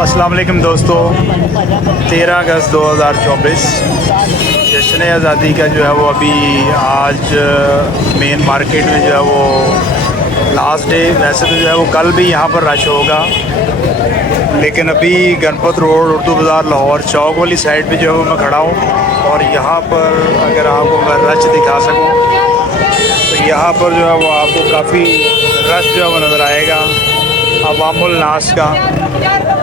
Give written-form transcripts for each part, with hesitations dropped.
अस्सलाम वालेकुम दोस्तों, 13 अगस्त 2024 जश्न आज़ादी का जो है वो अभी आज मेन मार्केट में जो है वो लास्ट डे। वैसे तो जो है वो कल भी यहाँ पर रश होगा, लेकिन अभी गणपत रोड, उर्दू बाज़ार, लाहौर चौक वाली साइड पे जो है वो मैं खड़ा हूँ। और यहाँ पर अगर आपको मैं रश दिखा सकूँ तो यहाँ पर जो है वो आपको काफ़ी रश जो है वो नज़र आएगा। अवामुल नास का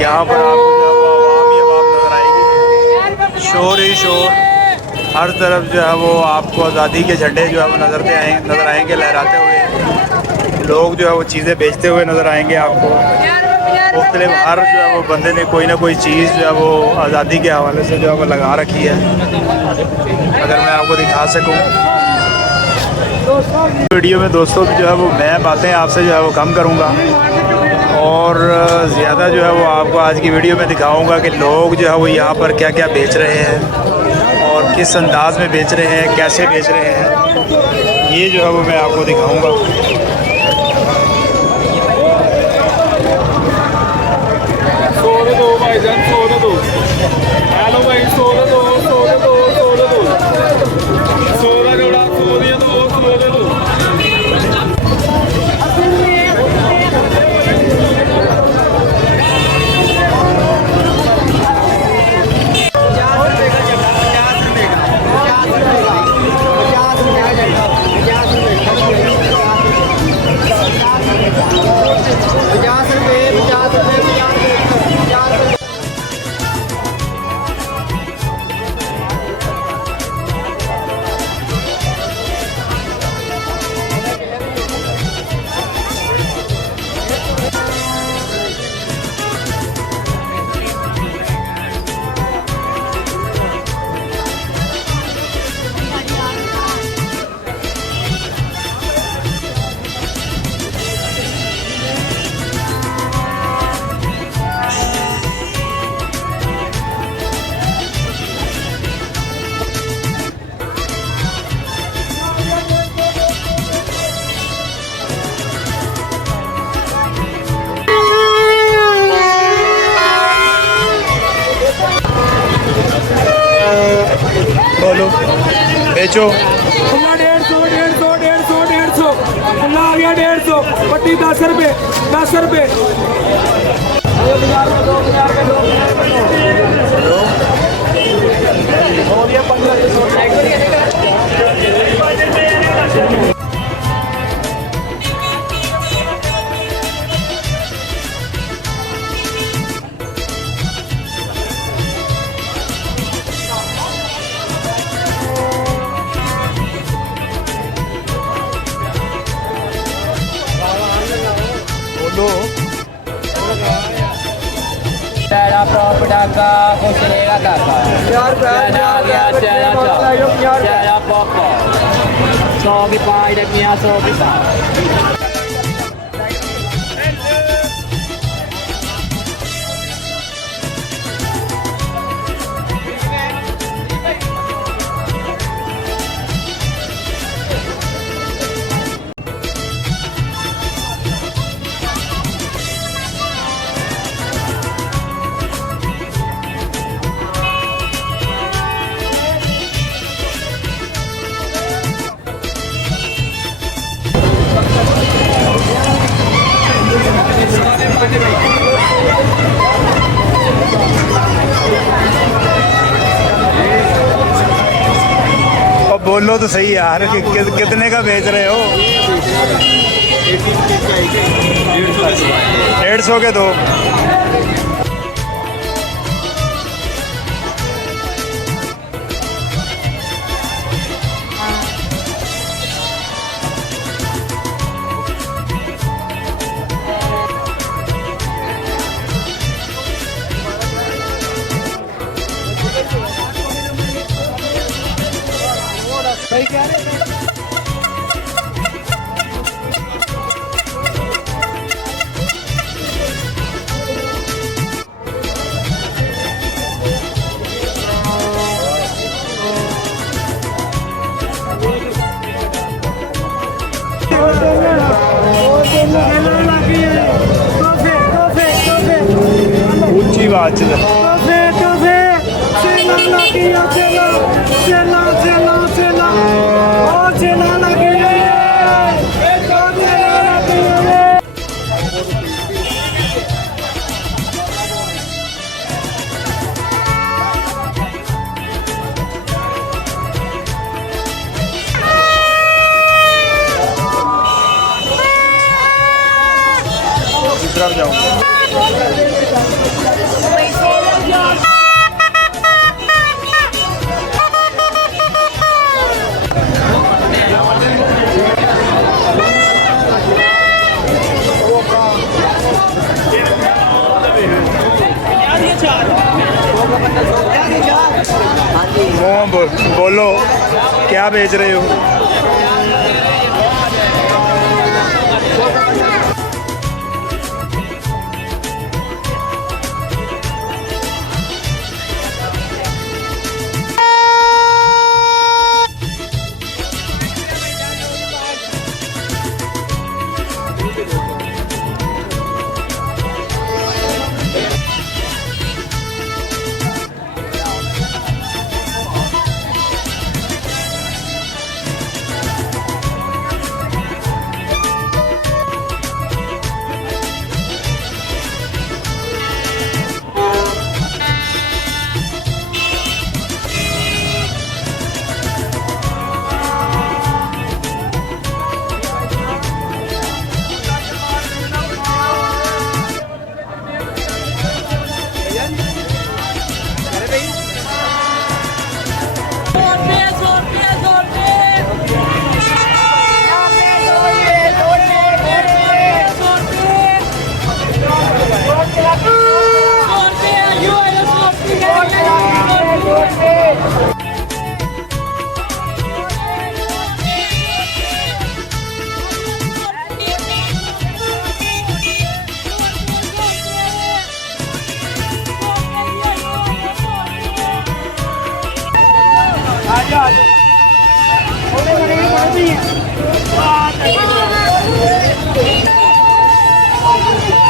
यहाँ पर आपको जो है वो अवाम ही अवाम नज़र आएगी, शोर ही शोर। हर तरफ जो है वो आपको आज़ादी के झंडे जो है वो नज़र आएंगे लहराते हुए। लोग जो है वो चीज़ें बेचते हुए नज़र आएंगे आपको। मुख्तलिफ हर जो है वो बंदे ने कोई ना कोई चीज़ जो है वो आज़ादी के हवाले से जो है वो लगा रखी है। अगर मैं आपको दिखा सकूँ वीडियो में दोस्तों, जो है वो मैं बातें आपसे जो है वो कम करूँगा और ज़्यादा जो है वो आपको आज की वीडियो में दिखाऊंगा कि लोग जो है वो यहाँ पर क्या क्या बेच रहे हैं और किस अंदाज में बेच रहे हैं, कैसे बेच रहे हैं, ये जो है वो मैं आपको दिखाऊंगा। बोलो बेचो। 150 आ गया 150 पट्टी 10 रुपये 10 रुपये। चेहरा पॉपडाका कुछ रहेगा काका चेहरा पॉप 100 की 5 रखियाँ 100 की 7। अब बोलो तो सही यार कि कितने का बेच रहे हो? 150 के दो। आज इधर जाऊंगा। बोलो क्या बेच रहे हो?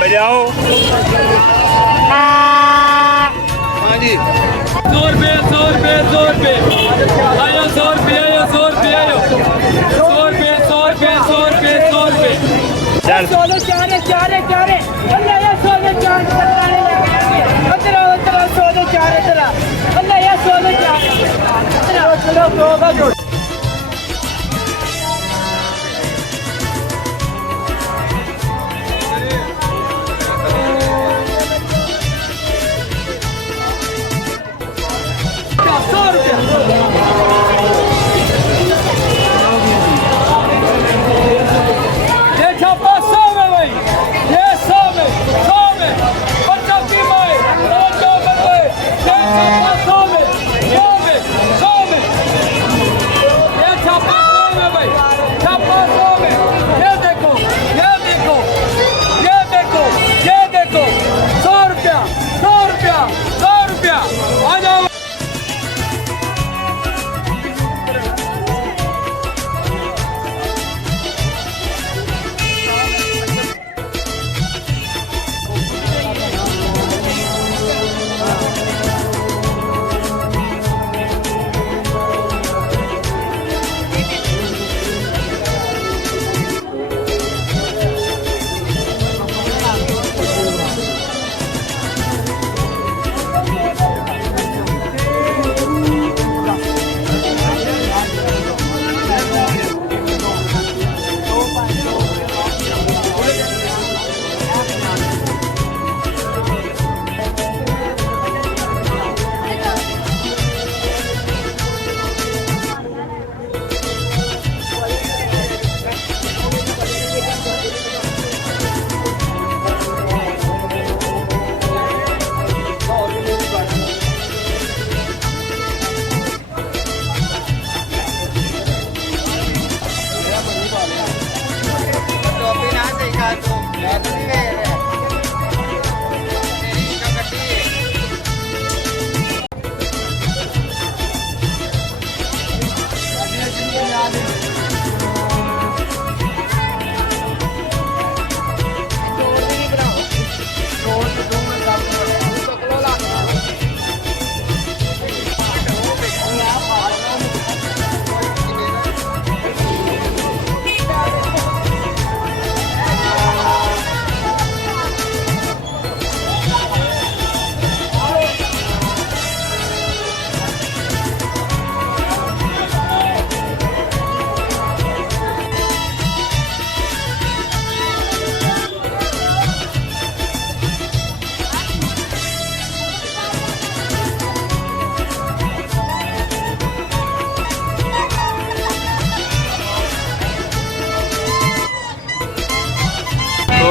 बजाओ। हाँ जी 100 रुपये 100 रुपये 100 रुपये आयो 100 रुपये आयो 100 रुपये आयो 100 रुपये 100 रुपये 100 रुपये 100 रुपये चल 16 चारे चारे चारे अल्लाह या 16 चारे चलाने लगे अंदर अंदर 16 चारे चला अल्लाह या 16 चारे चलो चलो होगा जो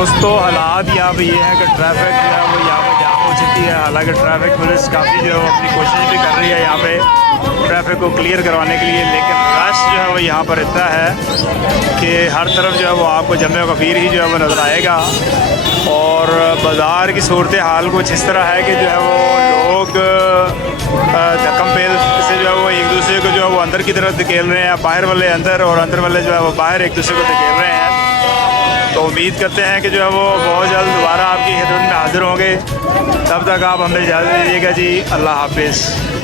दोस्तों हालात यहाँ पे ये है कि ट्रैफिक जो है वो यहाँ पे जाम हो चुकी है। हालांकि ट्रैफिक पुलिस काफ़ी जो है वो अपनी कोशिश भी कर रही है यहाँ पे ट्रैफिक को क्लियर करवाने के लिए, लेकिन रश जो है वो यहाँ पर इतना है कि हर तरफ जो है वो आपको जमे कबीर ही जो है वो नज़र आएगा। और बाज़ार की सूरत हाल कुछ इस तरह है कि जो है वो लोग धक्कम पेल से जो है वो एक दूसरे को जो है वो अंदर की तरफ धकेल रहे हैं, बाहर वाले अंदर और अंदर वाले जो है वो बाहर एक दूसरे को धकेल रहे हैं। तो उम्मीद करते हैं कि जो है वो बहुत जल्द दोबारा आपकी खिदमत में हाजिर होंगे। तब तक आप हमें इजाज़त दीजिएगा जी। अल्लाह हाफिज़।